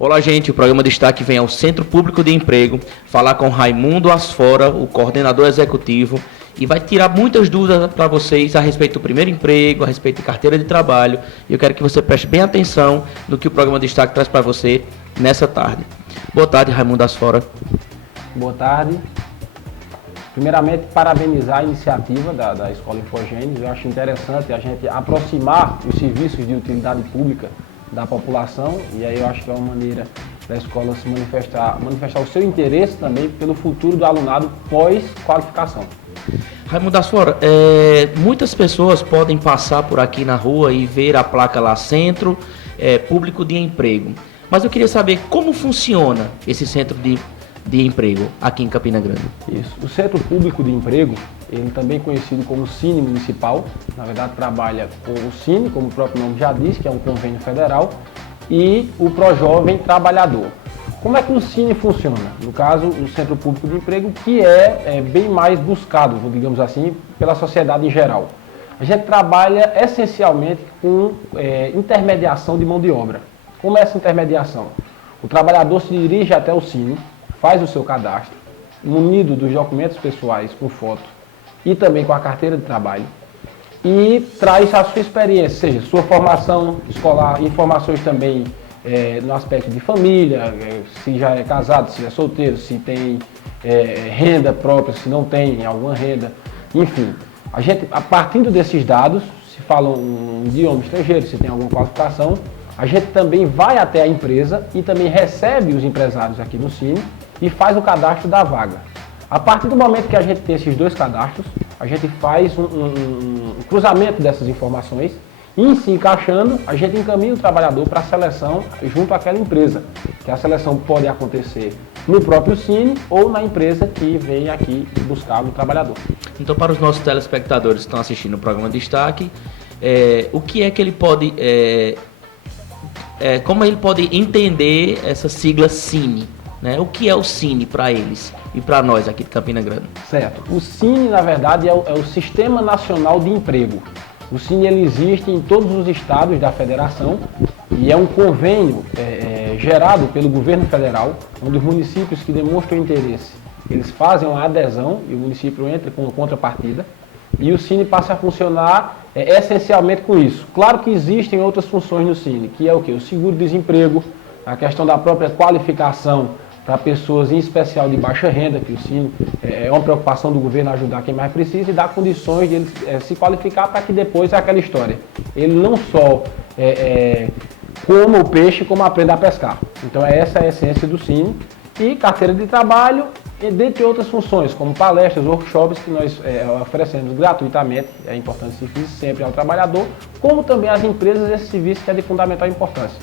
Olá, gente. O programa Destaque vem ao Centro Público de Emprego falar com Raimundo Asfora, o coordenador executivo, e vai tirar muitas dúvidas para vocês a respeito do primeiro emprego, a respeito de carteira de trabalho. E eu quero que você preste bem atenção no que o programa Destaque traz para você nessa tarde. Boa tarde, Raimundo Asfora. Boa tarde. Primeiramente, parabenizar a iniciativa da Escola Infogênios. Eu acho interessante a gente aproximar os serviços de utilidade pública da população, e aí eu acho que é uma maneira da escola se manifestar o seu interesse também pelo futuro do alunado pós-qualificação. Raimundo Asfora, muitas pessoas podem passar por aqui na rua e ver a placa lá, Centro Público de Emprego. Mas eu queria saber como funciona esse centro de emprego aqui em Campina Grande. Isso. O Centro Público de Emprego, ele também conhecido como Cine Municipal, na verdade trabalha com o Cine, como o próprio nome já diz, que é um convênio federal, e o Projovem Trabalhador. Como é que o Cine funciona? No caso, o Centro Público de Emprego, que é bem mais buscado, digamos assim, pela sociedade em geral. A gente trabalha essencialmente com intermediação de mão de obra. Como é essa intermediação? O trabalhador se dirige até o Cine, faz o seu cadastro, munido dos documentos pessoais com foto e também com a carteira de trabalho, e traz a sua experiência, seja sua formação escolar, informações também no aspecto de família, se já é casado, se é solteiro, se tem renda própria, se não tem alguma renda, enfim. A gente, partindo desses dados, se fala um idioma estrangeiro, se tem alguma qualificação, a gente também vai até a empresa e também recebe os empresários aqui no Cine e faz o cadastro da vaga. A partir do momento que a gente tem esses dois cadastros, a gente faz um cruzamento dessas informações e, se encaixando, a gente encaminha o trabalhador para a seleção junto àquela empresa, que a seleção pode acontecer no próprio Cine ou na empresa que vem aqui buscar o trabalhador. Então, para os nossos telespectadores que estão assistindo o programa Destaque, o que é que ele pode... como ele pode entender essa sigla Cine? Né? O que é o Cine para eles e para nós aqui de Campina Grande? Certo. O Cine, na verdade, é o Sistema Nacional de Emprego. O Cine ele existe em todos os estados da federação e é um convênio gerado pelo governo federal, onde os municípios que demonstram interesse, eles fazem uma adesão e o município entra com contrapartida. E o Cine passa a funcionar essencialmente com isso. Claro que existem outras funções no Cine, que é o quê? O seguro-desemprego, a questão da própria qualificação para pessoas, em especial de baixa renda, que o Cine é uma preocupação do governo ajudar quem mais precisa e dar condições de eles se qualificar para que depois é aquela história. Ele não só coma o peixe, como aprenda a pescar. Então essa é a essência do Cine. E carteira de trabalho, e dentre outras funções, como palestras, workshops que nós oferecemos gratuitamente, é importante esse serviço sempre ao trabalhador, como também às empresas esse serviço que é de fundamental importância.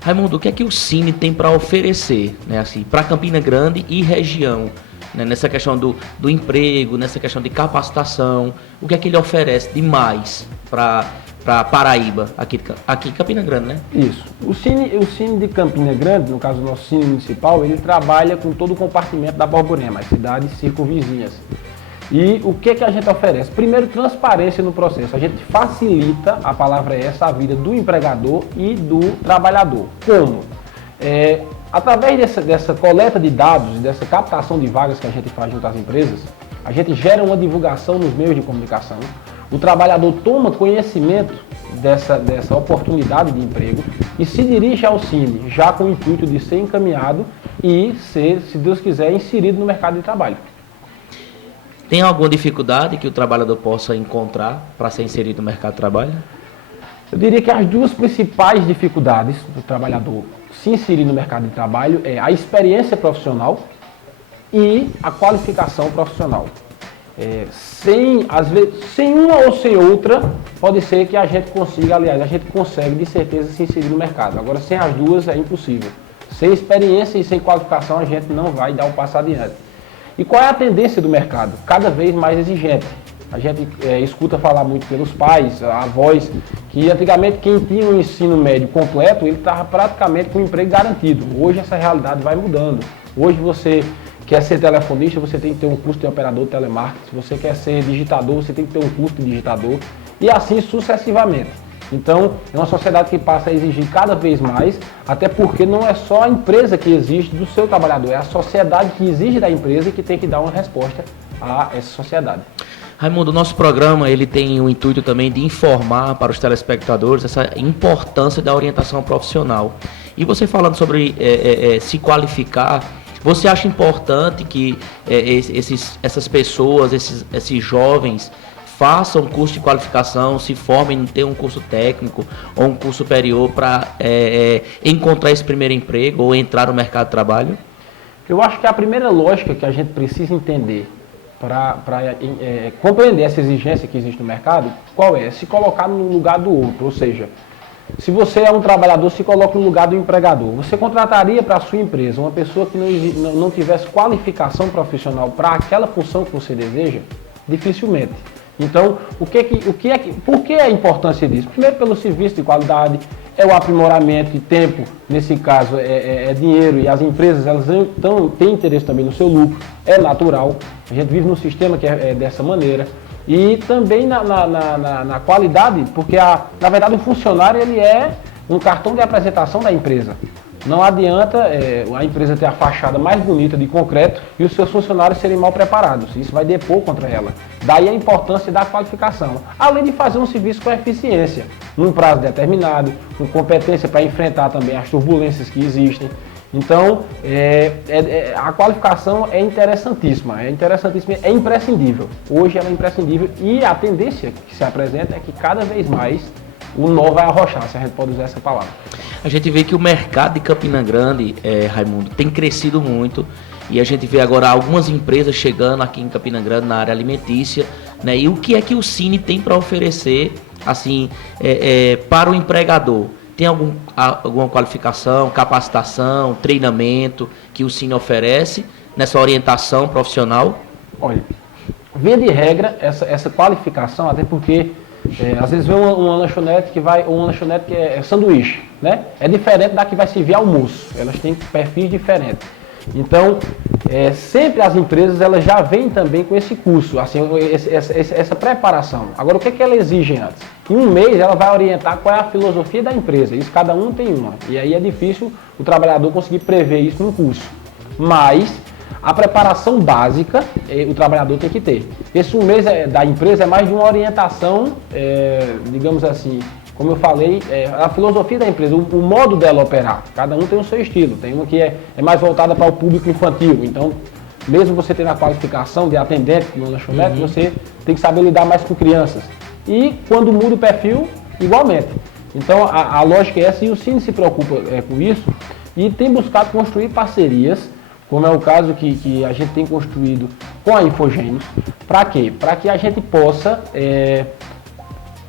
Raimundo, o que é que o Cine tem para oferecer, né, assim, para Campina Grande e região, né, nessa questão do emprego, nessa questão de capacitação, o que é que ele oferece de mais para Paraíba, aqui em Campina Grande, né? Isso. O Cine de Campina Grande, no caso do nosso Cine Municipal, ele trabalha com todo o compartimento da Borborema, as cidades circunvizinhas. E o que a gente oferece? Primeiro, transparência no processo. A gente facilita, a palavra é essa, a vida do empregador e do trabalhador. Como? Através dessa coleta de dados, dessa captação de vagas que a gente faz junto às empresas, a gente gera uma divulgação nos meios de comunicação. O trabalhador toma conhecimento dessa oportunidade de emprego e se dirige ao Cine, já com o intuito de ser encaminhado e ser, se Deus quiser, inserido no mercado de trabalho. Tem alguma dificuldade que o trabalhador possa encontrar para ser inserido no mercado de trabalho? Eu diria que as duas principais dificuldades do trabalhador se inserir no mercado de trabalho é a experiência profissional e a qualificação profissional. Às vezes, sem uma ou sem outra, pode ser que a gente consiga, aliás, a gente consegue de certeza se inserir no mercado. Agora, sem as duas é impossível. Sem experiência e sem qualificação, a gente não vai dar um passo adiante. E qual é a tendência do mercado? Cada vez mais exigente. A gente escuta falar muito pelos pais, avós, que antigamente quem tinha um ensino médio completo, ele estava praticamente com um emprego garantido. Hoje essa realidade vai mudando. Hoje você quer ser telefonista, você tem que ter um curso de operador de telemarketing. Se você quer ser digitador, você tem que ter um curso de digitador. e assim sucessivamente. Então, é uma sociedade que passa a exigir cada vez mais, até porque não é só a empresa que exige do seu trabalhador, é a sociedade que exige da empresa e que tem que dar uma resposta a essa sociedade. Raimundo, o nosso programa ele tem o intuito também de informar para os telespectadores essa importância da orientação profissional. E você falando sobre se qualificar, você acha importante que essas pessoas, esses jovens, façam um curso de qualificação, se formem, tenham um curso técnico ou um curso superior para encontrar esse primeiro emprego ou entrar no mercado de trabalho? Eu acho que a primeira lógica que a gente precisa entender para compreender essa exigência que existe no mercado, qual é? Se colocar no lugar do outro, ou seja, se você é um trabalhador, se coloca no lugar do empregador. Você contrataria para a sua empresa uma pessoa que não tivesse qualificação profissional para aquela função que você deseja? Dificilmente. Então, por que a importância disso? Primeiro, pelo serviço de qualidade, é o aprimoramento de tempo, nesse caso é dinheiro, e as empresas elas têm interesse também no seu lucro, é natural, a gente vive num sistema que é dessa maneira. E também na qualidade, porque na verdade o funcionário ele é um cartão de apresentação da empresa. Não adianta a empresa ter a fachada mais bonita de concreto e os seus funcionários serem mal preparados. Isso vai depor contra ela. Daí a importância da qualificação. Além de fazer um serviço com eficiência, num prazo determinado, com competência para enfrentar também as turbulências que existem. Então, a qualificação é interessantíssima, é imprescindível. Hoje ela é imprescindível e a tendência que se apresenta é que cada vez mais o nó vai arrochar, se a gente pode usar essa palavra. A gente vê que o mercado de Campina Grande, Raimundo, tem crescido muito e a gente vê agora algumas empresas chegando aqui em Campina Grande na área alimentícia, né? E o que é que o Cine tem para oferecer assim, para o empregador? Tem alguma qualificação, capacitação, treinamento que o Cine oferece nessa orientação profissional? Olha, via de regra, essa qualificação, até porque às vezes vem uma lanchonete que é sanduíche, né? É diferente da que vai servir almoço, elas têm perfis diferentes. Então, sempre as empresas elas já vêm também com esse curso, assim, essa preparação. Agora, o que ela exige antes? Em um mês, ela vai orientar qual é a filosofia da empresa. Isso cada um tem uma. E aí é difícil o trabalhador conseguir prever isso num curso. Mas a preparação básica o trabalhador tem que ter. Esse um mês da empresa é mais de uma orientação, digamos assim, como eu falei, a filosofia da empresa, o modo dela operar. Cada um tem o seu estilo. Tem uma que é mais voltada para o público infantil. Então, mesmo você tendo a qualificação de atendente no lanchonete, você tem que saber lidar mais com crianças. E quando muda o perfil, igualmente. Então, a lógica é essa e o Cine se preocupa com isso e tem buscado construir parcerias, como é o caso que a gente tem construído com a Infogênios. Para quê? Para que a gente possa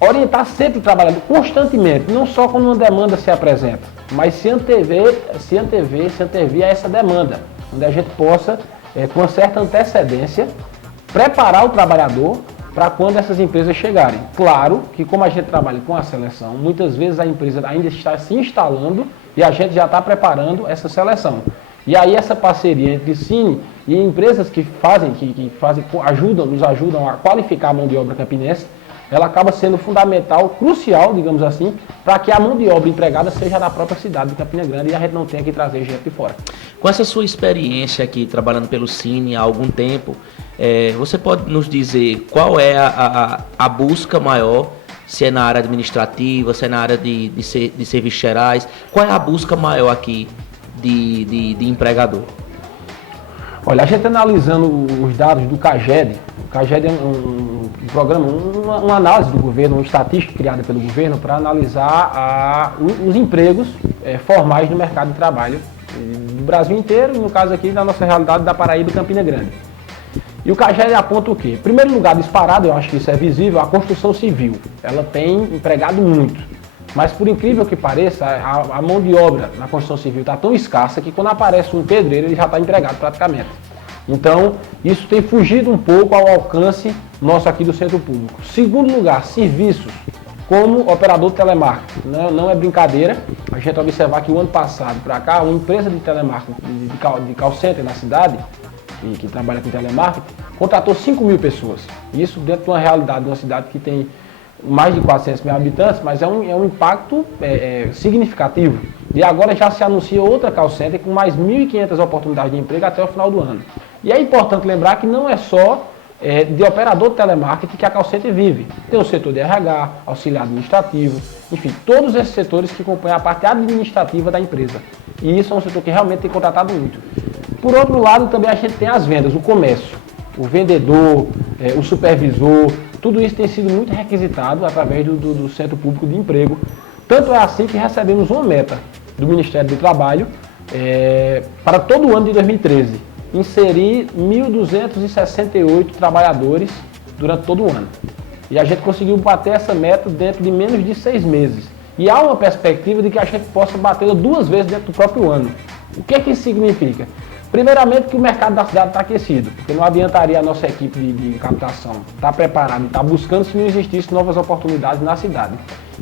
orientar sempre o trabalhador constantemente, não só quando uma demanda se apresenta, mas se antever a essa demanda, onde a gente possa, com uma certa antecedência, preparar o trabalhador para quando essas empresas chegarem. Claro que como a gente trabalha com a seleção, muitas vezes a empresa ainda está se instalando e a gente já está preparando essa seleção. E aí essa parceria entre Cine e empresas que nos ajudam a qualificar a mão de obra campinense, ela acaba sendo fundamental, crucial, digamos assim, para que a mão de obra empregada seja da própria cidade de Campina Grande e a gente não tenha que trazer gente de fora. Com essa sua experiência aqui trabalhando pelo Cine há algum tempo, você pode nos dizer qual é a busca maior, se é na área administrativa, se é na área de serviços gerais, qual é a busca maior aqui de empregador? Olha, a gente analisando os dados do CAGED, o CAGED é um programa, uma análise do governo, uma estatística criada pelo governo para analisar os empregos formais no mercado de trabalho do Brasil inteiro e no caso aqui da nossa realidade da Paraíba e Campina Grande. E o CAGED aponta o quê? Em primeiro lugar, disparado, eu acho que isso é visível, a construção civil. Ela tem empregado muito. Mas por incrível que pareça, a mão de obra na construção civil está tão escassa que quando aparece um pedreiro ele já está empregado praticamente. Então, isso tem fugido um pouco ao alcance nosso aqui do centro público. Segundo lugar, serviços, como operador de telemarketing. Não é brincadeira a gente observar que o ano passado para cá, uma empresa de telemarketing, de call center na cidade, que trabalha com telemarketing, contratou 5.000 pessoas. Isso dentro de uma realidade de uma cidade que tem mais de 400 mil habitantes, mas é um impacto significativo. E agora já se anuncia outra call center com mais 1.500 oportunidades de emprego até o final do ano. E é importante lembrar que não é só de operador de telemarketing que a call center vive. Tem o setor de RH, auxiliar administrativo, enfim, todos esses setores que compõem a parte administrativa da empresa. E isso é um setor que realmente tem contratado muito. Por outro lado, também a gente tem as vendas, o comércio, o vendedor, o supervisor, tudo isso tem sido muito requisitado através do Centro Público de Emprego. Tanto é assim que recebemos uma meta do Ministério do Trabalho para todo o ano de 2013, inserir 1.268 trabalhadores durante todo o ano. E a gente conseguiu bater essa meta dentro de menos de 6 meses. E há uma perspectiva de que a gente possa batê-la 2 vezes dentro do próprio ano. O que é que isso significa? Primeiramente que o mercado da cidade está aquecido, porque não adiantaria a nossa equipe de captação estar preparada e estar buscando se não existissem novas oportunidades na cidade.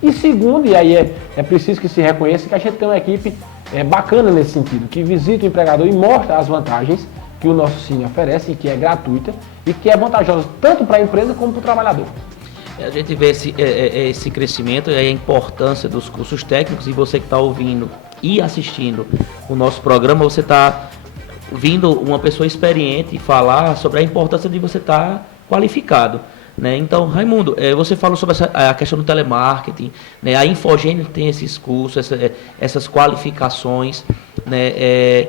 E segundo, e aí é preciso que se reconheça que a gente tem uma equipe bacana nesse sentido, que visita o empregador e mostra as vantagens que o nosso Cine oferece, que é gratuita e que é vantajosa tanto para a empresa como para o trabalhador. A gente vê esse crescimento e a importância dos cursos técnicos, e você que está ouvindo e assistindo o nosso programa, você está vindo uma pessoa experiente falar sobre a importância de você estar qualificado, né? Então, Raimundo, você falou sobre a questão do telemarketing, né? A Infogênio tem esses cursos, essas qualificações, né?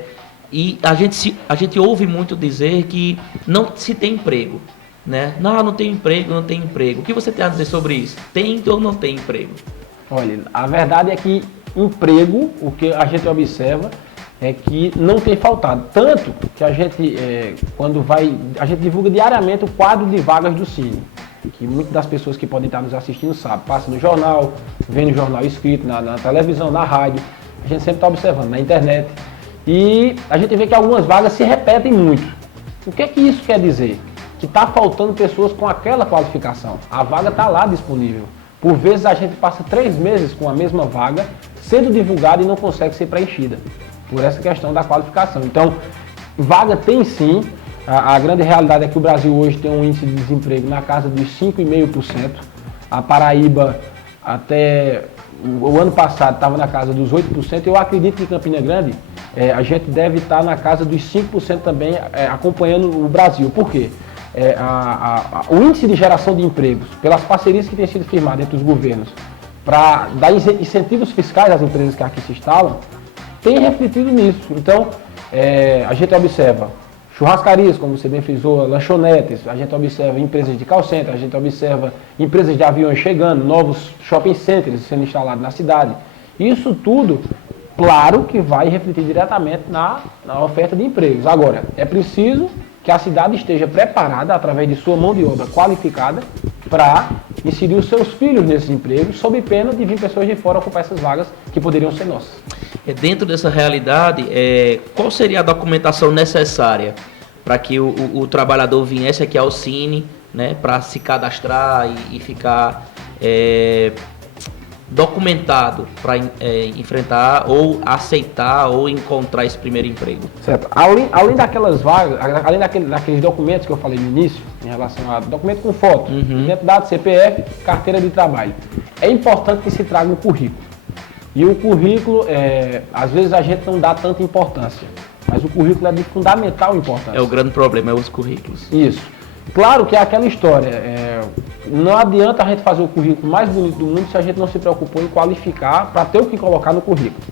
E a gente ouve muito dizer que não se tem emprego, né? Não tem emprego, não tem emprego. O que você tem a dizer sobre isso? Tem ou não tem emprego? Olha, a verdade é que emprego, o que a gente observa é que não tem faltado. Tanto que a gente, a gente divulga diariamente o quadro de vagas do Cine, que muitas das pessoas que podem estar nos assistindo sabem. Passa no jornal, vem no jornal escrito, na televisão, na rádio. A gente sempre está observando, na internet. E a gente vê que algumas vagas se repetem muito. O que é que isso quer dizer? Que está faltando pessoas com aquela qualificação. A vaga está lá disponível. Por vezes a gente passa 3 meses com a mesma vaga, sendo divulgada e não consegue ser preenchida, por essa questão da qualificação. Então, vaga tem sim. A grande realidade é que o Brasil hoje tem um índice de desemprego na casa dos 5,5%. A Paraíba, até o ano passado, estava na casa dos 8%. Eu acredito que em Campina Grande, a gente deve estar na casa dos 5% também, acompanhando o Brasil. Por quê? O índice de geração de empregos, pelas parcerias que têm sido firmadas entre os governos, para dar incentivos fiscais às empresas que aqui se instalam, tem refletido nisso. Então, a gente observa churrascarias, como você bem frisou, lanchonetes, a gente observa empresas de call center, a gente observa empresas de aviões chegando, novos shopping centers sendo instalados na cidade. Isso tudo, claro que vai refletir diretamente na oferta de empregos. Agora, é preciso que a cidade esteja preparada, através de sua mão de obra qualificada, para inserir os seus filhos nesses empregos, sob pena de vir pessoas de fora ocupar essas vagas que poderiam ser nossas. Dentro dessa realidade, qual seria a documentação necessária para que o trabalhador viesse aqui ao Cine, né, para se cadastrar e ficar documentado para enfrentar ou aceitar ou encontrar esse primeiro emprego? Certo. Além daquelas vagas, além daqueles documentos que eu falei no início, em relação a documento com foto, dados CPF, carteira de trabalho, é importante que se traga um currículo. E o currículo, às vezes a gente não dá tanta importância, mas o currículo é de fundamental importância. É o grande problema, os currículos. Isso. Claro que é aquela história, não adianta a gente fazer o currículo mais bonito do mundo se a gente não se preocupou em qualificar para ter o que colocar no currículo.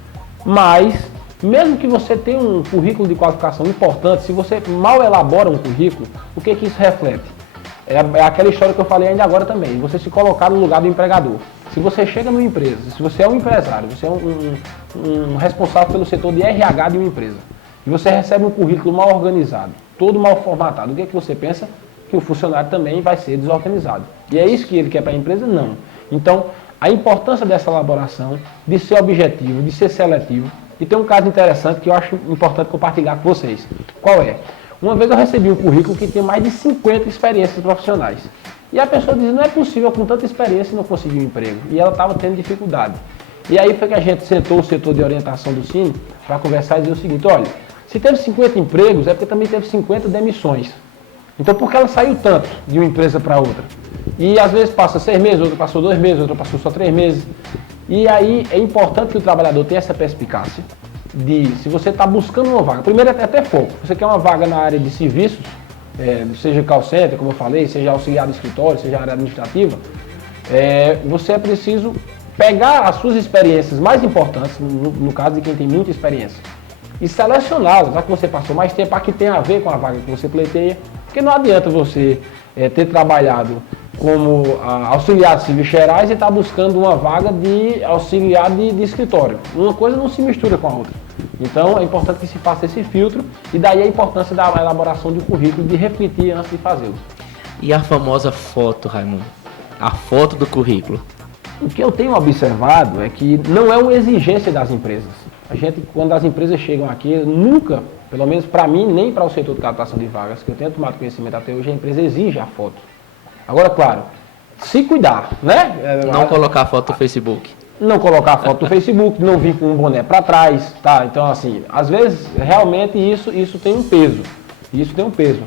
Mas, mesmo que você tenha um currículo de qualificação importante, se você mal elabora um currículo, o que isso reflete? É aquela história que eu falei ainda agora também, você se colocar no lugar do empregador. Se você chega numa empresa, se você é um empresário, você é um responsável pelo setor de RH de uma empresa, e você recebe um currículo mal organizado, todo mal formatado, o que você pensa? Que o funcionário também vai ser desorganizado. E é isso que ele quer para a empresa? Não. Então, a importância dessa elaboração, de ser objetivo, de ser seletivo, e tem um caso interessante que eu acho importante compartilhar com vocês. Qual é? Uma vez eu recebi um currículo que tinha mais de 50 experiências profissionais. E a pessoa dizia, não é possível com tanta experiência não conseguir um emprego. E ela estava tendo dificuldade. E aí foi que a gente sentou o setor de orientação do Cine para conversar e dizer o seguinte, olha, se teve 50 empregos é porque também teve 50 demissões. Então, por que ela saiu tanto de uma empresa para outra? E às vezes passa 6 meses, outro passou 2 meses, outro passou só 3 meses. E aí é importante que o trabalhador tenha essa perspicácia de, se você está buscando uma vaga, primeiro é até foco, você quer uma vaga na área de serviços, seja call center, como eu falei, seja auxiliar de escritório, seja área administrativa, você é preciso pegar as suas experiências mais importantes, no caso de quem tem muita experiência, e selecioná-las, já que você passou mais tempo, a que tem a ver com a vaga que você pleiteia, porque não adianta você ter trabalhado como auxiliar de serviços gerais e estar buscando uma vaga de auxiliar de escritório. Uma coisa não se mistura com a outra. Então é importante que se faça esse filtro e daí a importância da elaboração de um currículo, de refletir antes de fazê-lo. E a famosa foto, Raimundo? A foto do currículo? O que eu tenho observado é que não é uma exigência das empresas. A gente, quando as empresas chegam aqui, nunca, pelo menos para mim, nem para o setor de captação de vagas, que eu tenho tomado conhecimento até hoje, a empresa exige a foto. Agora, claro, se cuidar, né? Não colocar a foto no Facebook. Não colocar a foto no Facebook, não vir com um boné para trás, tá? Então, assim, às vezes, realmente isso tem um peso. Isso tem um peso.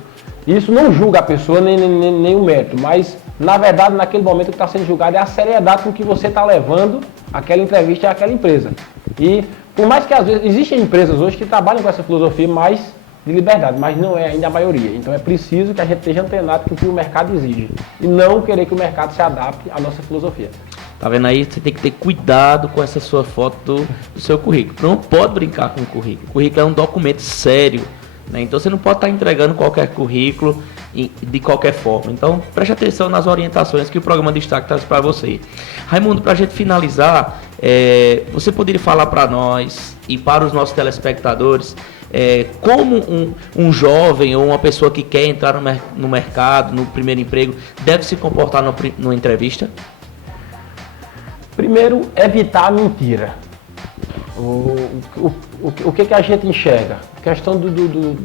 Isso não julga a pessoa nem o mérito, mas, na verdade, naquele momento que está sendo julgado é a seriedade com que você está levando aquela entrevista àquela empresa. E, por mais que, às vezes, existem empresas hoje que trabalham com essa filosofia mais de liberdade, mas não é ainda a maioria. Então é preciso que a gente esteja antenado com o que o mercado exige e não querer que o mercado se adapte à nossa filosofia. Tá vendo aí? Você tem que ter cuidado com essa sua foto do seu currículo. Não pode brincar com o currículo. O currículo é um documento sério, né? Então você não pode estar entregando qualquer currículo de qualquer forma. Então preste atenção nas orientações que o programa Destaque traz para você. Raimundo, para a gente finalizar, você poderia falar para nós e para os nossos telespectadores como um jovem ou uma pessoa que quer entrar no mercado, no primeiro emprego, deve se comportar numa entrevista? Primeiro, evitar a mentira. O que a gente enxerga? A questão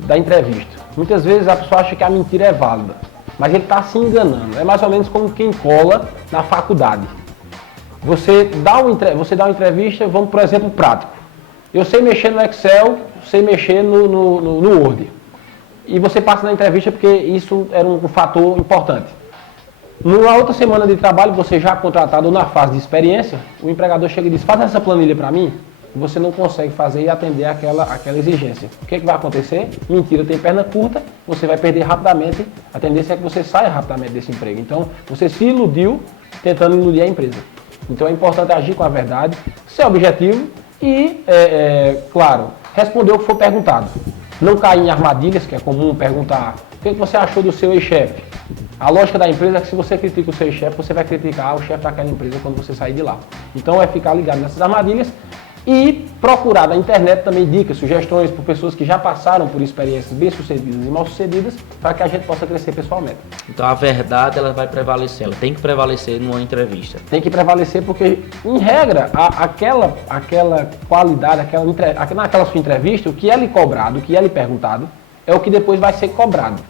da entrevista. Muitas vezes a pessoa acha que a mentira é válida, mas ele está se enganando. É mais ou menos como quem cola na faculdade. Você dá uma entrevista, vamos por exemplo prático. Eu sei mexer no Excel, sei mexer no Word. E você passa na entrevista porque isso era um fator importante. Numa outra semana de trabalho, você já contratado ou na fase de experiência, o empregador chega e diz, faz essa planilha para mim, e você não consegue fazer e atender aquela exigência. O que vai acontecer? Mentira tem perna curta, você vai perder rapidamente, a tendência é que você saia rapidamente desse emprego. Então, você se iludiu tentando iludir a empresa. Então, é importante agir com a verdade, ser objetivo e, claro, responder o que for perguntado. Não cair em armadilhas, que é comum perguntar o que você achou do seu ex-chefe. A lógica da empresa é que se você critica o seu chefe, você vai criticar o chefe daquela empresa quando você sair de lá. Então é ficar ligado nessas armadilhas e procurar na internet também dicas, sugestões por pessoas que já passaram por experiências bem-sucedidas e mal-sucedidas para que a gente possa crescer pessoalmente. Então a verdade ela vai prevalecer, ela tem que prevalecer numa entrevista. Tem que prevalecer porque, em regra, aquela qualidade, naquela sua entrevista, o que é lhe cobrado, o que é lhe perguntado, é o que depois vai ser cobrado.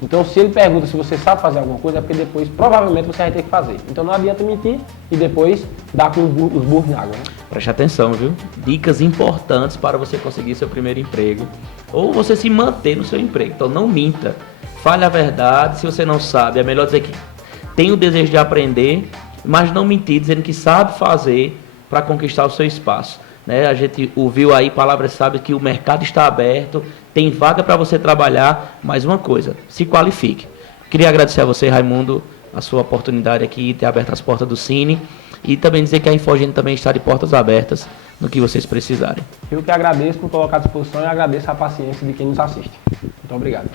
Então, se ele pergunta se você sabe fazer alguma coisa, é porque depois, provavelmente, você vai ter que fazer. Então, não adianta mentir e depois dar com os burros na água, né? Preste atenção, viu? Dicas importantes para você conseguir seu primeiro emprego ou você se manter no seu emprego. Então, não minta. Fale a verdade. Se você não sabe, é melhor dizer que tem o desejo de aprender, mas não mentir, dizendo que sabe fazer para conquistar o seu espaço. Né? A gente ouviu aí palavras sábias que o mercado está aberto, tem vaga para você trabalhar, mas uma coisa, se qualifique. Queria agradecer a você, Raimundo, a sua oportunidade aqui, ter aberto as portas do Cine e também dizer que a Infogênio também está de portas abertas no que vocês precisarem. Eu que agradeço por colocar à disposição e agradeço a paciência de quem nos assiste. Muito obrigado.